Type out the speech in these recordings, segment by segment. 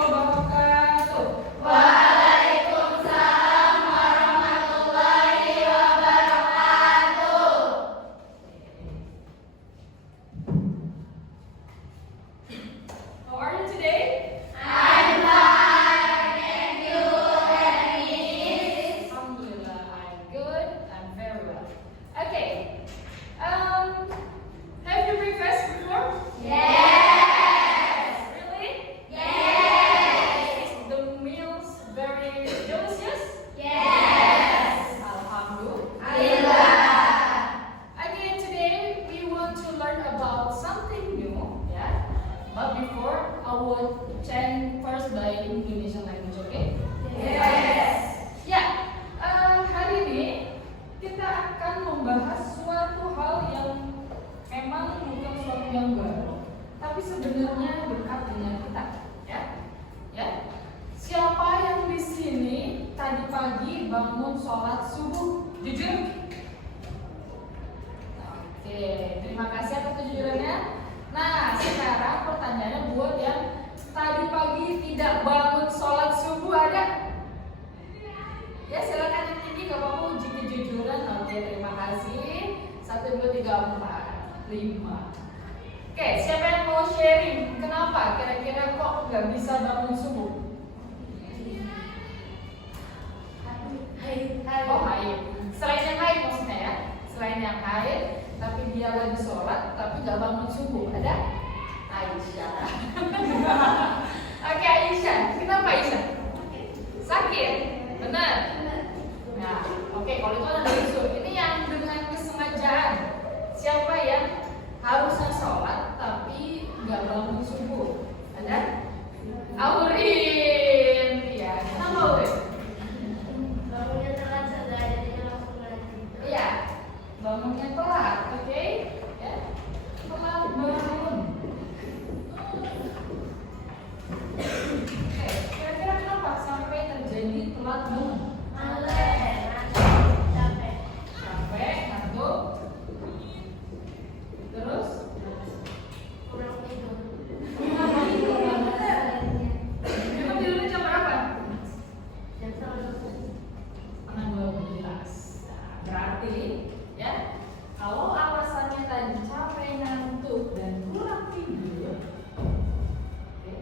wabarakatuh. Waalaikumsalam warahmatullahi wabarakatuh. How are you today? I'm fine, and you, Dennis? Alhamdulillah, I'm good. I'm very well. Okay. Have you breakfast before? Yes. Really? Yes. Is the meals very delicious? Yes. Alhamdulillah. Again, today we want to learn about something new, yeah. But before, I would chant first by Indonesian language, okay? Yes. Ya, hari ini kita akan membahas suatu hal yang memang bukan suatu yang baru, tapi sebenarnya dekat dengan kita, ya. Ya. Siapa yang di sini tadi pagi bangun sholat subuh? Jujur? Oke, terima kasih atas kejujurannya. Nah, sekarang pertanyaannya buat yang tadi pagi tidak bangun sholat subuh ada? Ya, silakan yang tinggi, gak apa-apa, uji kejujuran. Oke, terima kasih. 1, 2, 3, 4, 5. Oke, siapa yang mau sharing? Kenapa kira-kira kok gak bisa bangun subuh? Oh, haid. Selain yang haid maksudnya ya? Selain yang haid, tapi dia lagi sholat, tapi gak bangun subuh. Ada? Aisyah. Oke, Aisyah. Kenapa Aisyah? Sakit? Benar? Nah, oke, kalau itu ada isu. Ini yang dengan kesengajaan. Siapa yang harusnya sholat tapi nggak bangun subuh? Ada? Aurin. Ya, kenapa Aurin? Bangunnya telat saja, jadinya langsung lanjut. Iya, bangunnya telat, oke? Ya, telat bangun. Oke, kira-kira kenapa sampai terjadi telat bangun? Capek. Capek, ngantuk, terus Kurang tidur. kenapa tidur banget? Emang tidurnya jam berapa? Jam 11. Setengah 12. Nah, berarti ya, kalau alasannya tadi capek, ngantuk, dan kurang tidur, oke,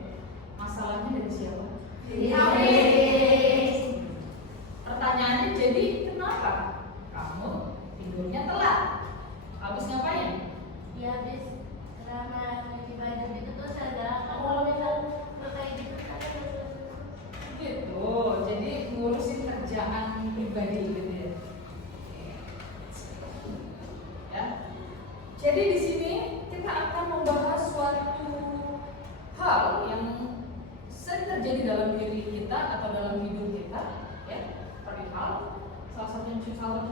masalahnya dari siapa? Pertanyaannya jadi kenapa kamu tidurnya telat? Habis ngapain? Ya habis selama cuci baju itu tuh saya kalau misal pakai gitu kan Gitu, jadi ngurusin kerjaan pribadi gitu ya. Ya. Jadi di sini kita akan membahas suatu hal yang sering terjadi dalam diri kita atau dalam hidup kita, ya. Perihal salah satu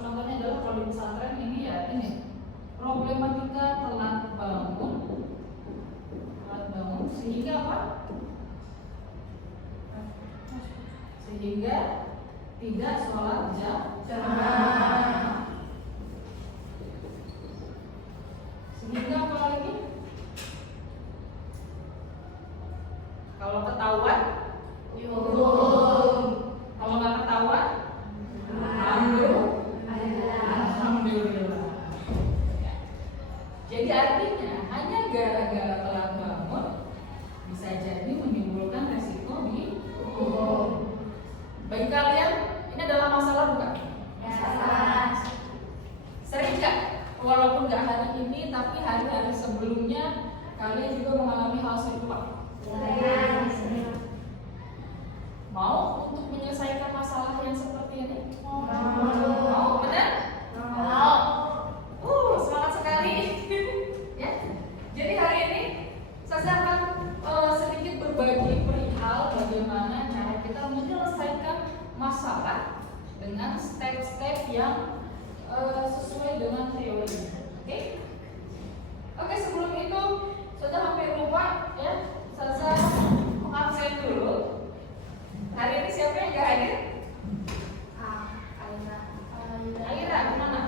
contohnya adalah kalau di pesantren ini ya ini problematika telat bangun sehingga apa? Sehingga tidak sholat jamaah. Sehingga apa lagi? Kalau ketahuan, kalau nggak ketahuan, alhamdulillah. Jadi artinya hanya gara-gara telat bangun bisa jadi menimbulkan resiko di hukum. Bagi kalian ini adalah masalah bukan? Sering nggak? Walaupun nggak hari ini, tapi hari-hari sebelumnya kalian juga mengalami hal serupa. Mau untuk menyelesaikan masalah yang seperti ini? Mau, benar? Semangat sekali. Ya. Jadi hari ini saya akan sedikit berbagi perihal bagaimana cara kita menyelesaikan masalah dengan step-step yang sesuai dengan teori. Oke? Oke, sebelum itu sudah hampir lupa ya. Saya absen dulu. Hari ini siapa yang nggak hadir? Aira, kemana?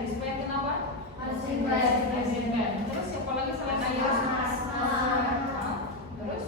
Dispen kenapa? Terus siapa lagi selain Aira? Terus?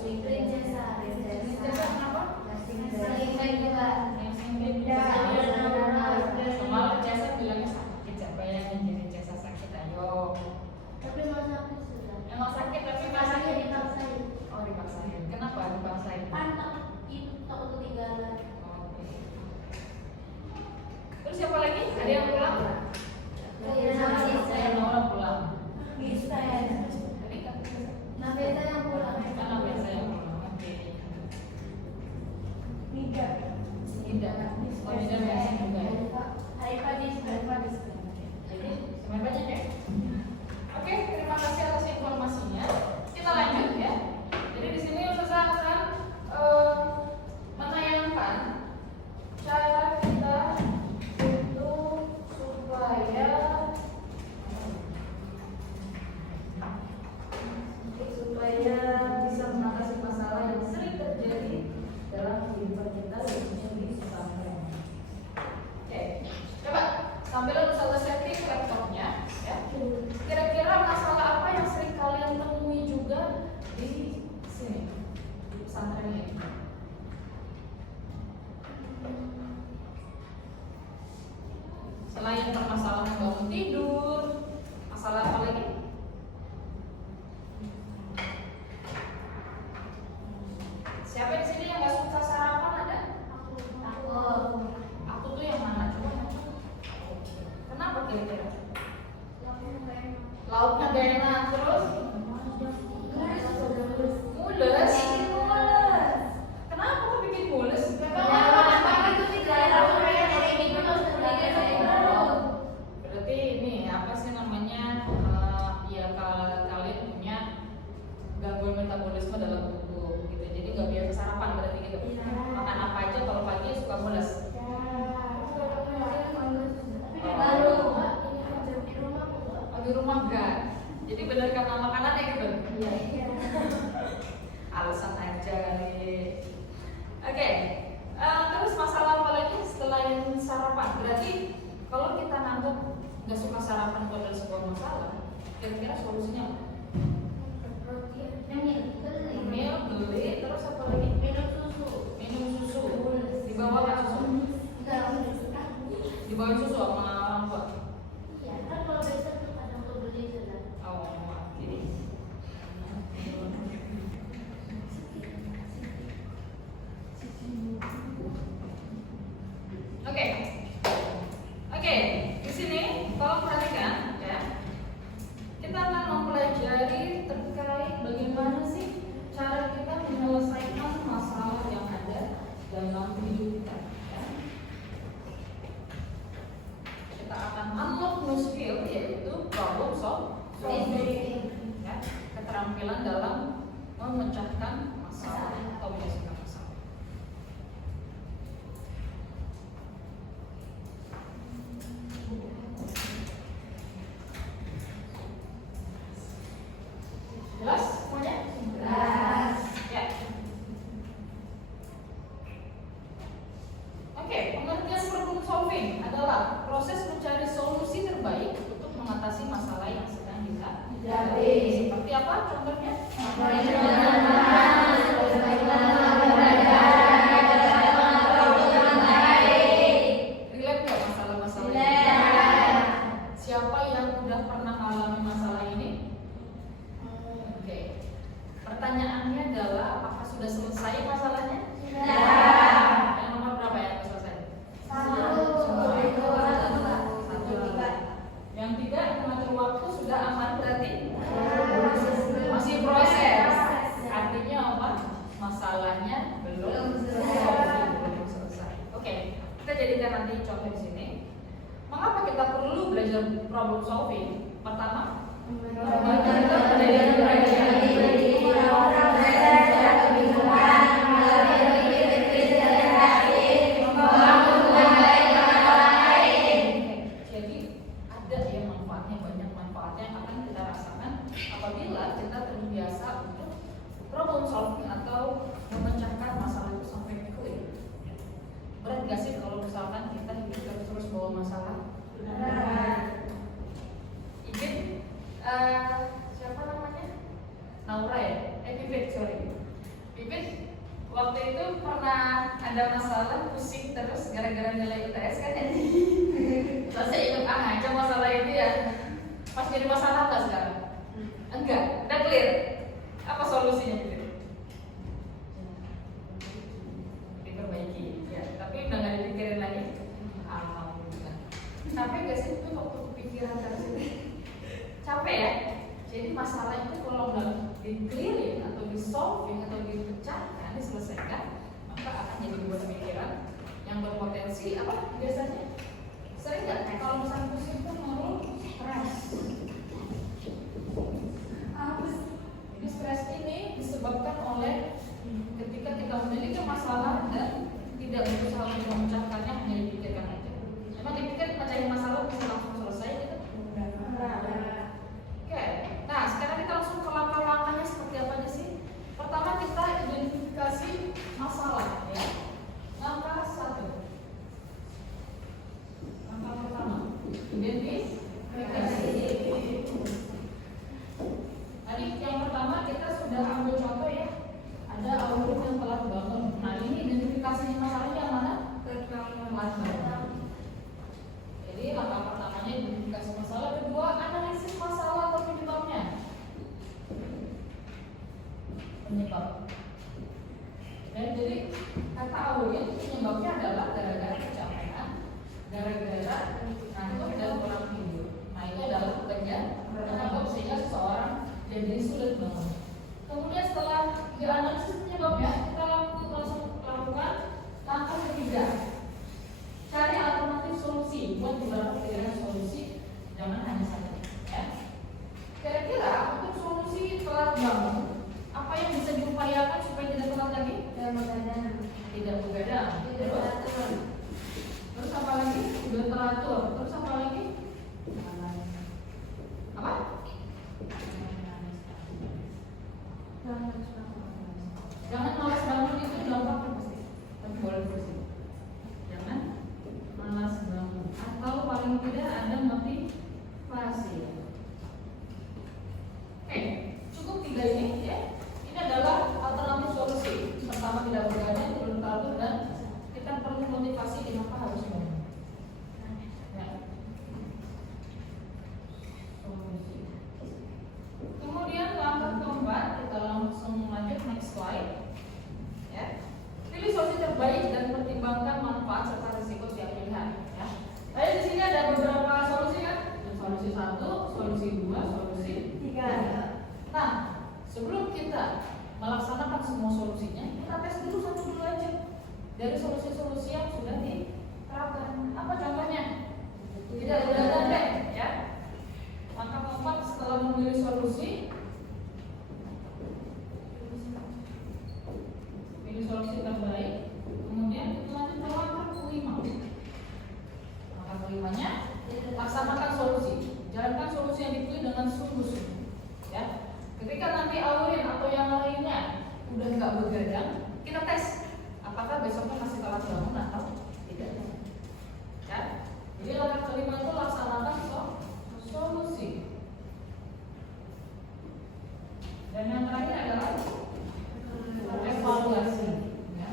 di rumah enggak. Jadi benar karena makanannya gitu. Iya. Alasan aja kali. Oke. Terus masalah apa lagi selain sarapan? Berarti kalau kita nganggap nggak suka sarapan itu adalah sebuah masalah, kira-kira solusinya apa? Ngemil, beli, terus apa lagi? Minum susu. Dibawa kan susu? Dibawa susu sama orang tua? Iya, kan kalau besok ada untuk beli sudah. Oh, ini. Oke, di sini tolong perhatikan ya. Kita akan mempelajari terkait bagaimana sih cara kita menyelesaikan masalah yang ada dalam hidup kita. Ya. Kita akan unlock new skill yaitu problem solving. Ya, keterampilan dalam memecahkan masalah atau menyelesaikan masalah. Jelas semuanya? Jelas. Ya. Oke, pengertian problem solving adalah proses mencari solusi terbaik untuk mengatasi masalah yang sedang kita hadapi. Seperti apa contohnya? Relate nggak masalah-masalah ini? Siapa yang udah pernah mengalami masalah ini? Oke. Pertanyaannya adalah apakah sudah selesai masalahnya? Yang nomor berapa yang sudah selesai? Satu. Yang tiga mengatur waktu sudah aman berarti? Masih proses. Artinya apa? Masalahnya belum selesai. Oke, kita jadikan nanti contoh di sini. Mengapa kita perlu belajar problem solving? Pertama, jadi ada ya manfaatnya, banyak manfaatnya yang akan kita rasakan apabila kita terbiasa untuk problem solving atau memecahkan masalah itu sampai clear. Berat gak sih kalau misalkan kita hidup terus bawa masalah? Izin, siapa namanya? Naura ya? Pipit, sorry. Pipit, waktu itu pernah ada masalah pusing terus gara-gara nilai UTS kan ya? Terus saya ingat aja masalah itu ya. Pas jadi masalah nggak sekarang? Enggak, udah clear. Apa solusinya gitu? Diperbaiki, ya. Tapi udah nggak dipikirin lagi. Alhamdulillah. Capek gak sih itu waktu kepikiran terus itu? Capek ya? Jadi masalah itu kalau nggak di-clearin atau di-solving atau dipecahkan, diselesaikan, maka akan jadi buat pikiran yang berpotensi apa biasanya? Sering nggak kalau misalnya pusing itu mengeluh stres? Jadi stres ini disebabkan oleh ketika kita memiliki masalah dan tidak berusaha untuk memecahkannya, hanya dipikirkan aja. Emang dipikir pecahin masalah bisa langsung selesai gitu? Oke, nah sekarang kita langsung ke langkah-langkahnya seperti apa aja sih? Pertama kita identifikasi masalah ya. Langkah 1. Langkah pertama, identifikasi. Tadi yang pertama kita sudah ambil contoh ya. Ada algoritma yang telah dibangun. Nah ini identifikasi masalahnya yang mana? Terbangun. Jadi langkah pertamanya identifikasi masalah. Kedua, analisis masalah atau penyebabnya. Penyebab. Dan jadi kata awalnya penyebabnya adalah gara-gara kecapean, gara-gara ngantuk dan kurang tidur. Nah itu adalah penyebab sehingga seseorang jadi sulit bangun. Kemudian setelah dianalisis penyebabnya, kita langsung lakukan langkah ketiga. Cari alternatif solusi. Buat beberapa pilihan solusi, jangan hanya satu. Ya. Kira-kira untuk solusi telat bangun, apa yang bisa diupayakan supaya tidak telat lagi? Tidak begadang. Terus apa lagi? Sudah teratur. Terus apa lagi? semua solusinya, kita tes dulu satu dulu aja dari solusi-solusi yang sudah diterapkan. Apa contohnya? Tidak ada ya. Langkah keempat setelah memilih solusi, pilih solusi terbaik. Kemudian kita lanjut ke langkah kelima. Langkah kelimanya, laksanakan solusi. Jalankan solusi yang dipilih dengan sungguh-sungguh. Ya. Ketika nanti Aurin atau yang lainnya udah nggak begadang, kita tes apakah besoknya masih telat bangun atau tidak. Ya. Jadi langkah kelima itu laksanakan solusi. Dan yang terakhir adalah evaluasi. Ya.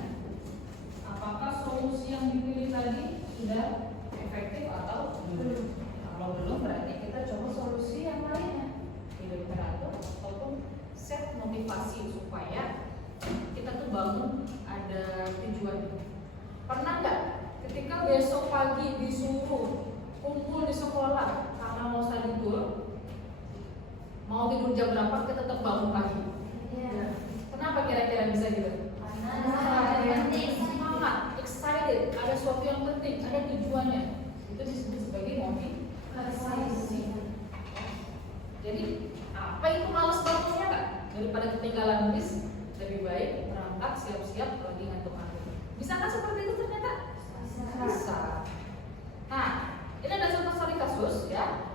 Apakah solusi yang dipilih tadi sudah efektif atau belum? Kalau belum, berarti kita coba solusi yang lainnya. Video teratur ataupun set motivasi supaya kita tuh bangun ada tujuan. Pernah nggak ketika besok pagi disuruh kumpul di sekolah karena mau study tour, mau tidur jam berapa kita tetap bangun pagi? Iya. Kenapa kira-kira bisa gitu? Karena Semangat, excited, ada sesuatu yang penting, ada tujuannya. Itu disebut sebagai motivasi. Jadi apa itu malas bangunnya Kak? Daripada ketinggalan bis, lebih baik berangkat siap-siap lagi ngantuk-ngantuk. Bisa kan seperti itu ternyata? Bisa. Nah, ini ada contoh studi kasus ya.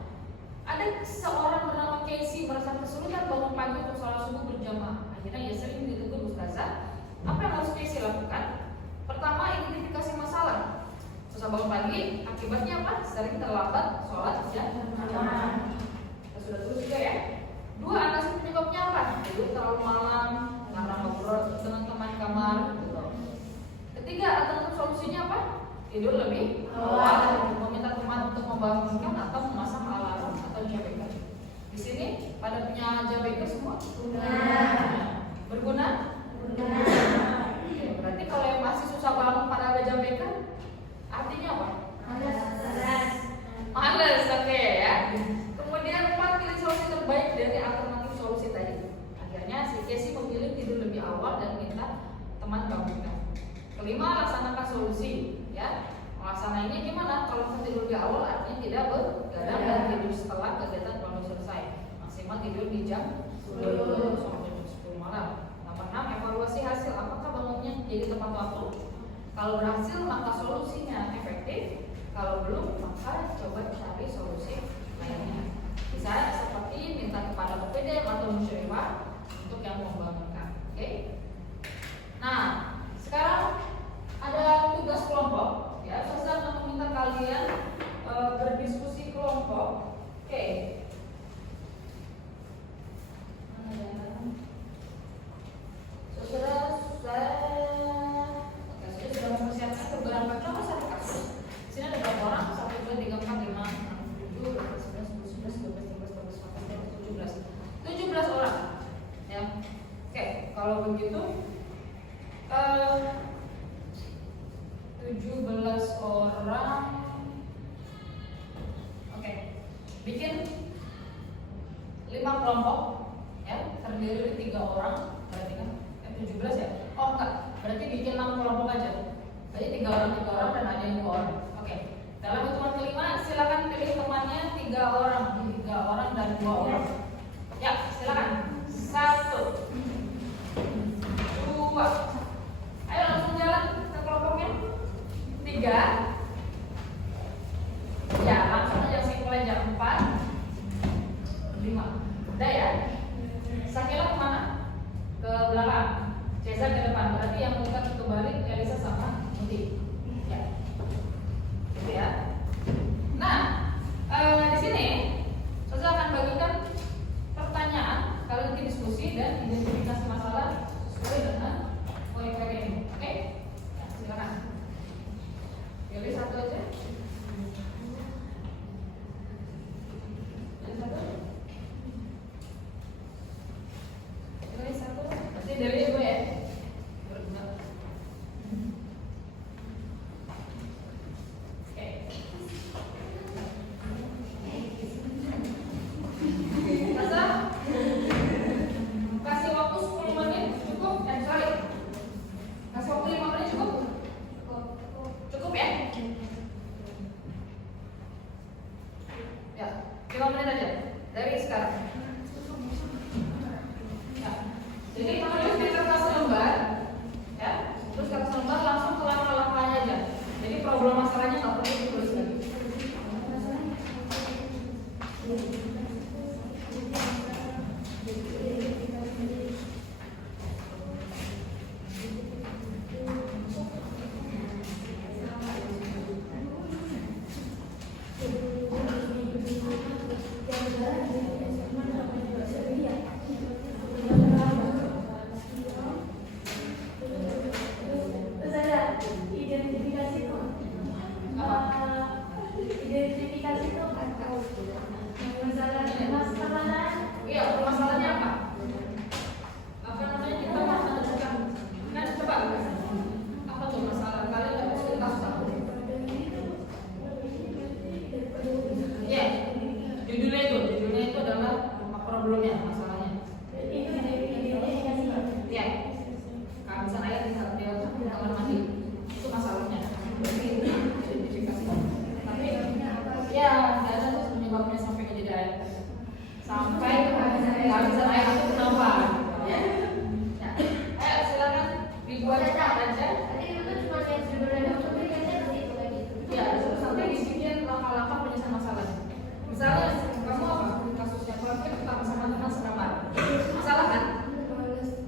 Ada seorang bernama Casey merasa kesulitan bangun pagi untuk sholat subuh berjamaah. Akhirnya ia sering ditegur ustazah. Apa yang harus Casey lakukan? Pertama, identifikasi masalah. Susah bangun pagi, akibatnya apa? Sering terlambat sholat jamaah. Kita sudah terus juga ya. Dua, analisis penyebabnya apa? Tidur terlalu malam, ngarang ngobrol dengan teman kamar. Gitu. Ketiga, alternatif solusinya apa? Tidur lebih awal, meminta teman untuk membangunkan atau memasang alarm atau jam beker. Di sini pada punya jam beker semua? Berguna? Oke, berarti kalau yang masih susah bangun pada ada jam beker, artinya apa? Males, oke ya. Kemudian 4, pilih solusi terbaik dari alternatif solusi tadi. Akhirnya si Casey memilih tidur lebih awal dan minta teman bangunkan. Kelima, laksanakan solusi. Ya, melaksanainnya gimana? Kalau kita tidur lebih awal artinya tidak begadang dan tidur setelah kegiatan baru selesai. Maksimal tidur di jam 10 sampai jam 10 malam. Nomor 6, evaluasi hasil. Apakah bangunnya jadi tepat waktu? Kalau berhasil maka solusinya efektif. Kalau belum maka coba cari solusi lainnya. Bisa seperti minta kepada PPD atau musyawarah untuk yang membangunkan. Oke? Nah, sekarang ada tugas kelompok. Ya, saya akan meminta kalian berdiskusi kelompok. Oke. Saudara sudah mempersiapkan beberapa contoh satu kasus. Di sini ada berapa orang? 1, 2, 3, 4, 5, 6, 7, 8, 9, 10, 11, 12, 13, 14, 15, 16, 17 orang. Ya. Oke, kalau begitu 17 orang. Oke. Bikin 5 kelompok ya, terdiri dari 3 orang. Berarti kan 17 ya? Oh enggak, berarti bikin 6 kelompok aja. Jadi 3 orang dan ada yang 2 orang. Oke. Dalam hitungan kelima silakan pilih temannya 3 orang, 3 orang dan 2 orang. Ya, silakan. 1, 2. Ayo langsung jalan ke kelompoknya. 3. Ya, langsung aja simpel aja. 4, 5. Udah ya? Sakila kemana? Ke belakang. Cesar ke depan. Berarti yang dekat kebalik Elisa sama Muti. Ya. Gitu ya. Nah, di sini saya akan bagikan pertanyaan. Kalian nanti diskusi dan identifikasi masalah sesuai dengan poin-poin ini. Oke? Ya, silakan. Pilih satu aja. Pilih satu. Pilih satu. Berarti dari gue ya. sekarang. Ya. Jadi menulis di kertas lembar, ya, terus kertas lembar langsung ke langkah-langkahnya aja. Jadi problem masalahnya nggak perlu ditulis lagi. Terus ada identifikasi tuh. Identifikasi tuh masalah. Iya, permasalahannya apa? Apa namanya kita menentukan? Nah, coba. Apa tuh masalah kalian dapat cerita tahu? Iya, judulnya itu adalah problemnya, masalahnya. Iya. Kehabisan air di saat dia kamar mandi itu masalahnya. Identifikasi. Tapi ya ada tuh penyebabnya sampai nggak jadi air. Sampai kehabisan air itu kenapa? Ya. Ya. Ayo silakan dibuat aja. Tadi itu cuma yang judulnya doang, tapi kayaknya gitu lagi. Ya, sampai dibikin langkah-langkah penyelesaian masalah. Misalnya kamu apa? Kasusnya konflik sama teman sekamar. Masalah kan?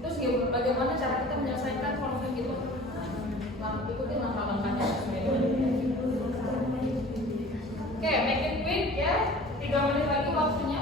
Terus bagaimana cara kita menyelesaikan konflik itu? Ikutin langkah-langkahnya. Oke, make it quick ya. 3 menit lagi waktunya.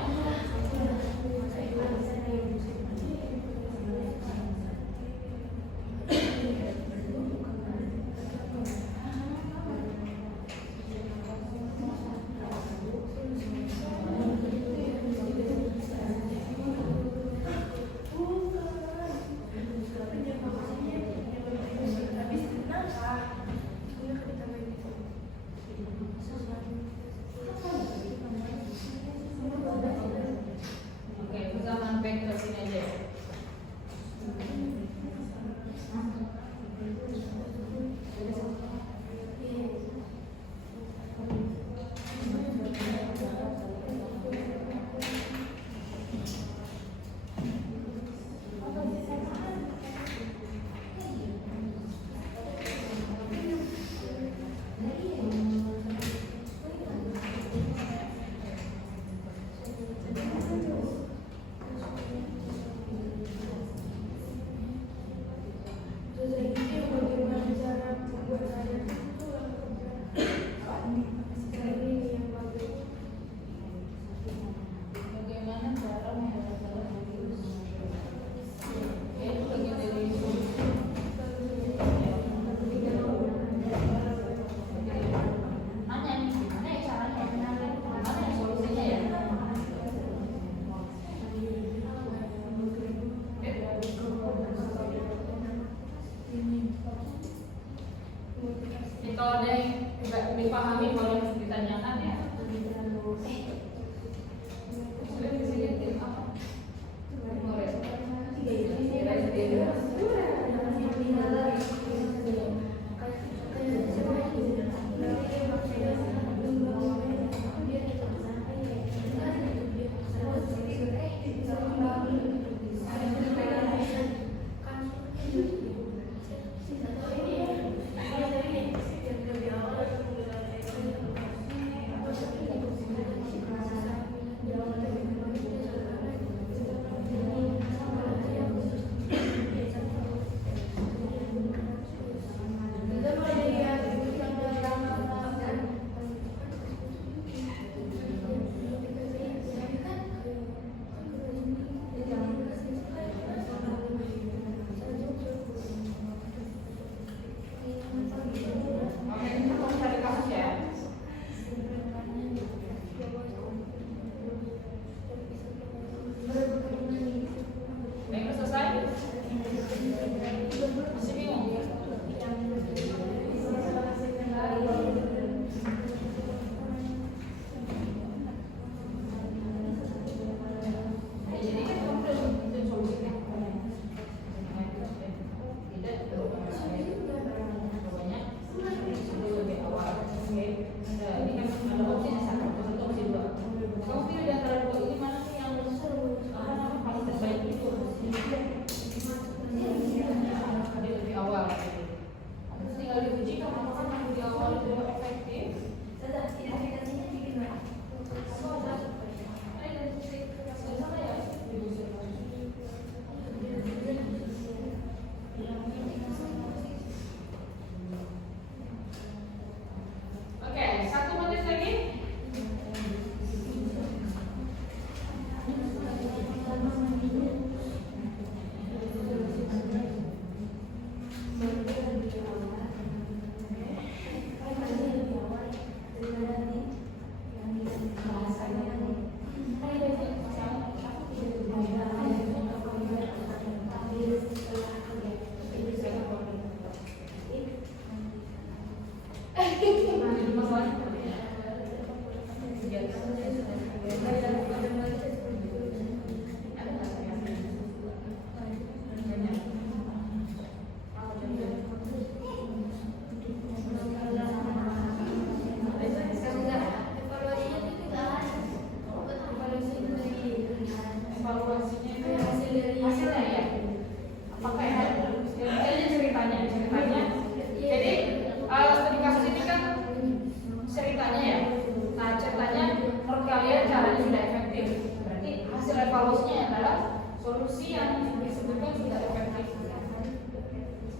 harusnya adalah solusi yang disebutkan sudah efektif.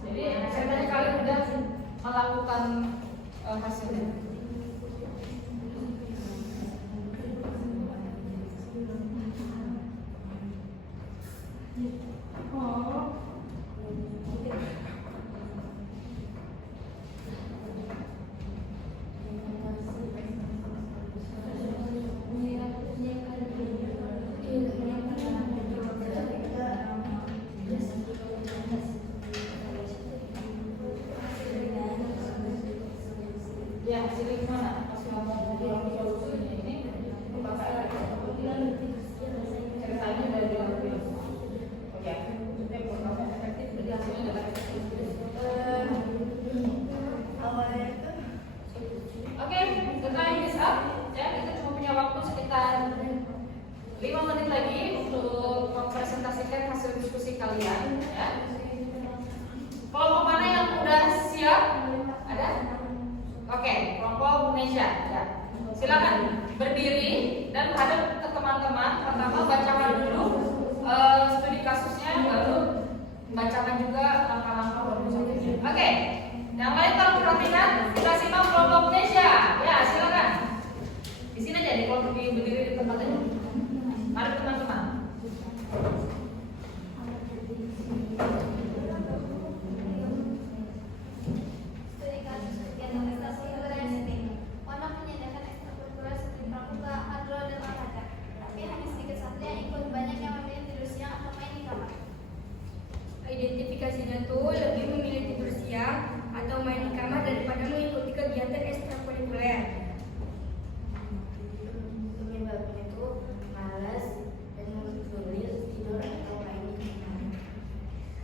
Jadi saya tanya kalian sudah melakukan hasilnya. Ya, hasilnya gimana? Pas ngomong solusinya ini, Bapak ceritanya dari bilang dulu. Oke, jadi pertama efektif, berarti hasilnya adalah efektif. Awalnya itu Oke, the time is up. Ya, kita cuma punya waktu sekitar 5 menit lagi untuk mempresentasikan hasil diskusi kalian. Ya. Kelompok mana yang udah siap? Ada? Oke, kelompok Indonesia. Ya. Silakan berdiri dan menghadap ke teman-teman. Pertama bacakan dulu studi kasusnya, baru bacakan juga langkah-langkah perusahaannya. Oke, yang lain tolong perhatikan. Kita simak kelompok Indonesia. Ya, silakan. Di sini aja, di kelompok berdiri di tempat aja. Mari teman-teman. studi kasus kegiatan prestasi organisasi. Pondok menyediakan ekstrakurikuler seperti pramuka, hadro, dan olahraga. Tapi hanya sedikit saja yang ikut, banyak yang memilih tidur siang atau main di kamar. Identifikasinya tuh lebih memilih tidur siang atau main di kamar daripada mengikuti kegiatan ekstrakurikuler. Penyebabnya itu malas dan sulit tidur atau main di kamar.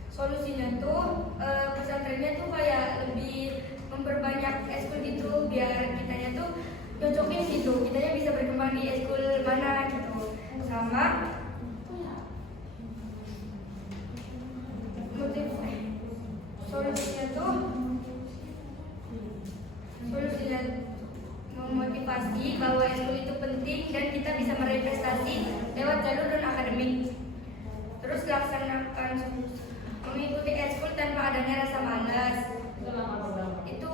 Solusinya tuh pesantrennya tuh kayak lebih memperbanyak eskul gitu biar kitanya tuh cocokin gitu, kitanya bisa berkembang di eskul mana gitu. Sama motif solusinya memotivasi bahwa eskul itu penting dan kita bisa meraih prestasi lewat jalur non akademik. Terus laksanakan mengikuti eskul tanpa adanya rasa malas. Itu langkah berapa? Itu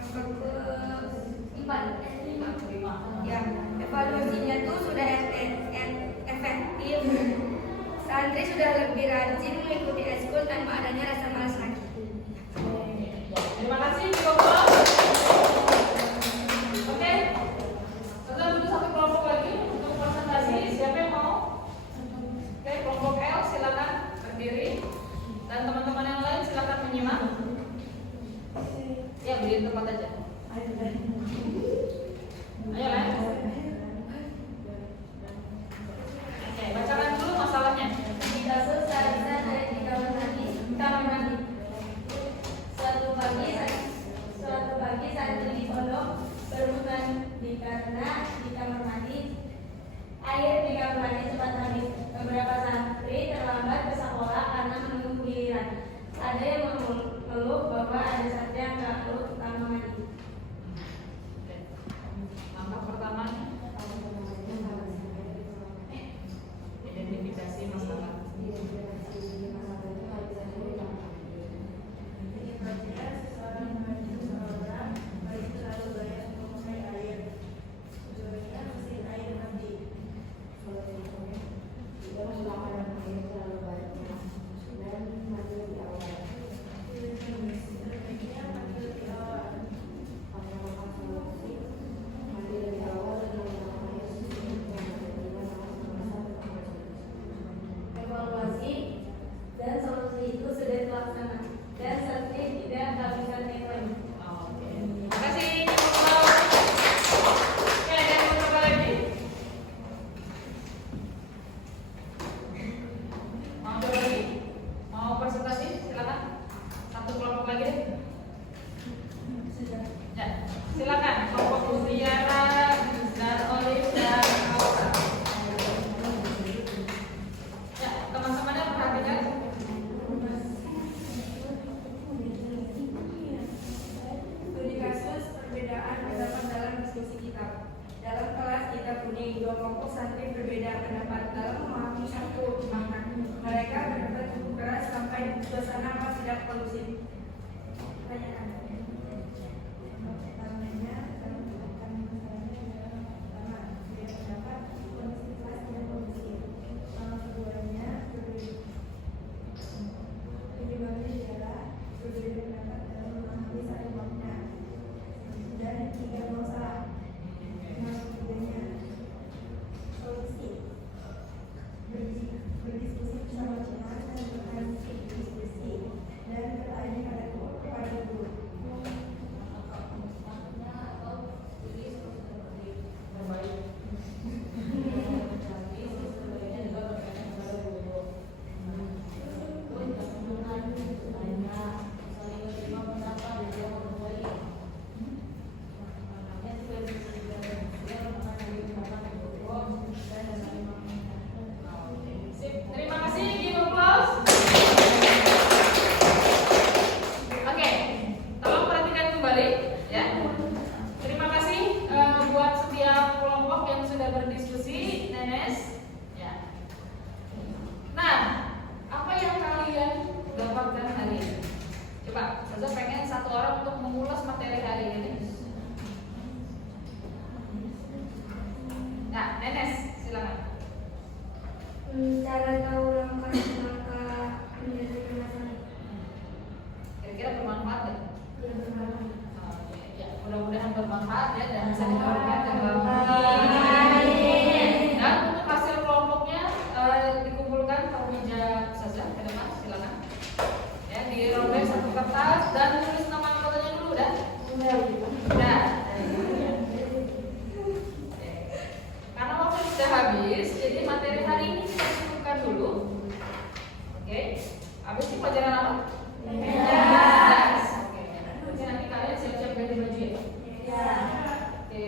angka ke-4. Ya, evaluasinya tuh sudah efektif. Santri sudah lebih rajin mengikuti eskul tanpa adanya rasa malas lagi. Terima kasih kelompok. Oke, kita butuh satu kelompok lagi untuk presentasi. Siapa yang mau? Oke, kelompok L silakan berdiri dan teman-teman yang lain silakan menyimak. Ya, berdiri di tempat aja. Ayo lah. Oke, bacakan dulu masalahnya. Di kasus Sarisa dari 3 bulan lagi, Kita Cara tahu langkah-langkah menyelesaikan masalah. Kira-kira bermanfaat ya? Ya, bermanfaat. Ya, mudah-mudahan bermanfaat ya dan bisa diterapkan dalam dan untuk hasil kelompoknya dikumpulkan Pak Wija saja ke depan, silakan ya, dirobek satu kertas dan tulis nama anggotanya dulu udah? Udah. Karena waktu sudah habis, jadi materi hari ini kita cukupkan dulu. Oke, habis ini pelajaran apa? Yes. Oke, nanti kalian siap-siap ganti baju ya? Oke.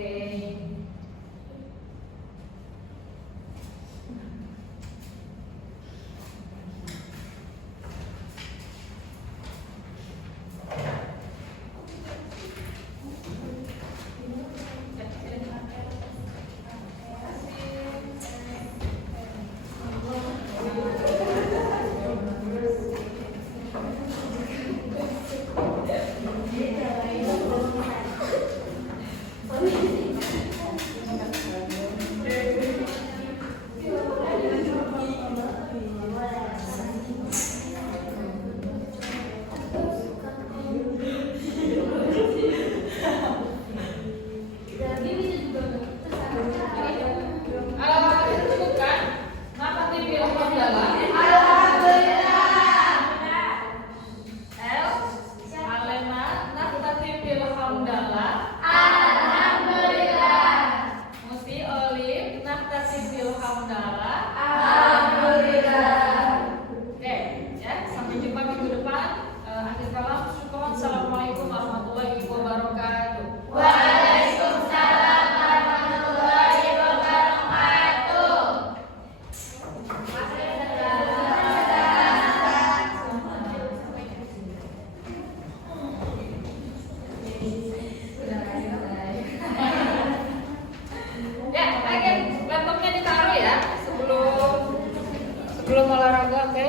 Assalamualaikum warahmatullahi wabarakatuh. Waalaikumsalam warahmatullahi wabarakatuh. Ya, oke, laptopnya ditaruh ya sebelum olahraga, oke?